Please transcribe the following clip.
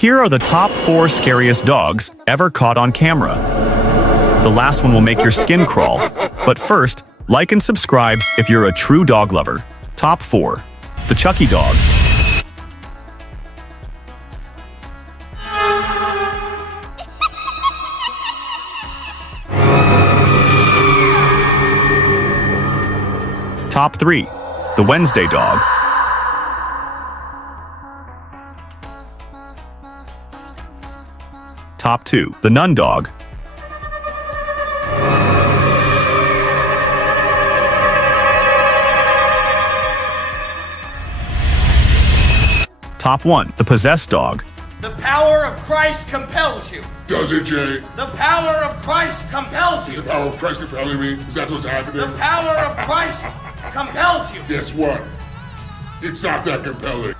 Here are the top 4 scariest dogs ever caught on camera. The last one will make your skin crawl. But first, like and subscribe if you're a true dog lover. Top 4. The Chucky Dog. Top 3. The Wednesday Dog. Top 2. The Nun Dog. Top 1. The Possessed Dog. The power of Christ compels you. Does it, Jay? The power of Christ compels you. The power of Christ compelling me? Is that what's happening? The power of Christ compels you. Guess what? It's not that compelling.